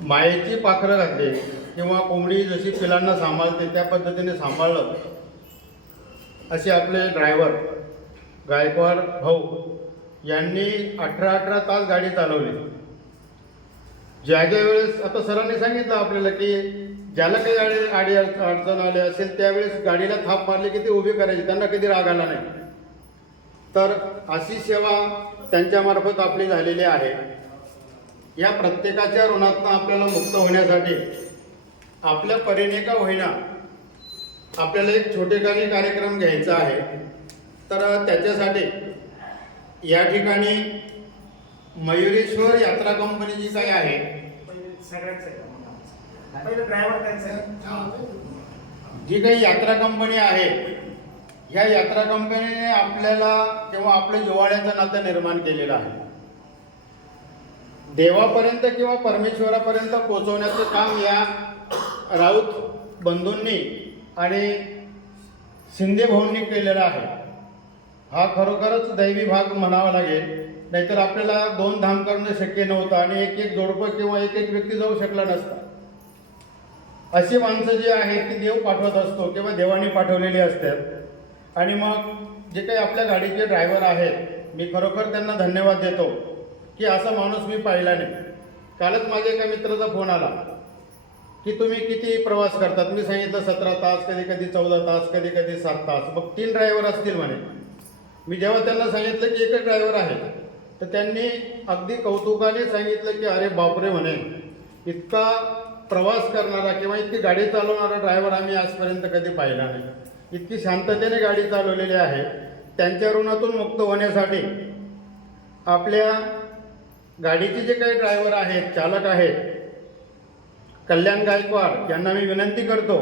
मायेची पाखरं घातली किंवा कोंबडी जशी पिलांना सांभाळते त्या पद्धतीने सांभाळलं असे आपले ड्रायव्हर गायकवाड भाऊ यांनी 18 तास गाडी चालवली. ज्या वेळेस आता सरांनी सांगितलं आपल्याला की ज्याला काही आडी अडचण आली असेल त्यावेळेस गाडीला थाप मारली की ती उभी करायची, त्यांना कधी राग आला नाही. तर अशी सेवा त्यांच्यामार्फत आपली झालेली आहे. या प्रत्येकाच्या ऋणातून आपल्याला मुक्त होण्यासाठी आपल्या परीने का होईना आपल्याला एक छोटेखानी कार्यक्रम घ्यायचा आहे. तर त्याच्यासाठी या ठिकाणी मयुरेश्वर यात्रा कंपनी जी काही आहे, जी काही यात्रा कंपनी आहे, ह्या यात्रा कंपनीने आपल्याला किंवा आपल्या जिव्हाळ्याचं नातं निर्माण केलेलं आहे. देवापर्यंत किंवा परमेश्वरापर्यंत पोहोचवण्याचं काम या राऊत बंधूंनी आणि शिंदे भाऊंनी केलेला आहे. हा खरोखरच दैवी भाग म्हणावा लागेल. नाहीतर आपल्याला 2 धाम करणं शक्य नव्हतं आणि एक जोडपं किंवा एक व्यक्ती जाऊ शकला नसता. अशी माणसं जी आहेत ती देव पाठवत असतो किंवा देवाने पाठवलेली असतात. आणि मग जे काही आपल्या गाडीचे ड्रायव्हर आहेत, मी खरोखर त्यांना धन्यवाद देतो की असा माणूस मी पाहिला नाही. कालच माझ्या एका मित्राचा फोन आला की तुम्ही किती प्रवास करतात. मी सांगितलं 17 तास, कधी कधी 14 तास, कधी कधी 7 तास. मग 3 ड्रायव्हर असतील म्हणे. मी जेव्हा त्यांना सांगितलं की एकच ड्रायव्हर आहे, तर त्यांनी अगदी कौतुकाने सांगितलं की अरे बापरे म्हणे, इतका प्रवास करणारा किंवा इतकी गाडी चालवणारा ड्रायव्हर आम्ही आजपर्यंत कधी पाहिला नाही. इतकी शांततेने गाडी चालवलेली आहे. त्यांच्या ऋणातून मुक्त होण्यासाठी आपल्या गाडीचे जे काही ड्रायव्हर आहेत, चालक आहेत, कल्याण गायकवाड यांना मी विनंती करतो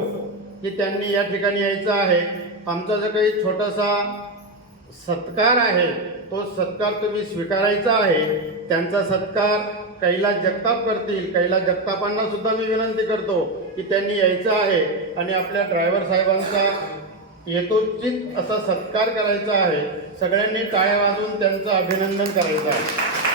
की त्यांनी या ठिकाणी यायचं आहे. आमचा जो काही छोटासा सत्कार आहे तो सत्कार तुम्ही स्वीकारायचा आहे. त्यांचा सत्कार कैलास जगताप करतील. कैलास जगतापांना सुद्धा मी विनंती करतो की त्यांनी यायचं आहे आणि आपल्या ड्रायव्हर साहेबांचा यथोचित असा सत्कार करायचा आहे. सगळ्यांनी टाळ्या वाजवून त्यांचं अभिनंदन करायचं आहे.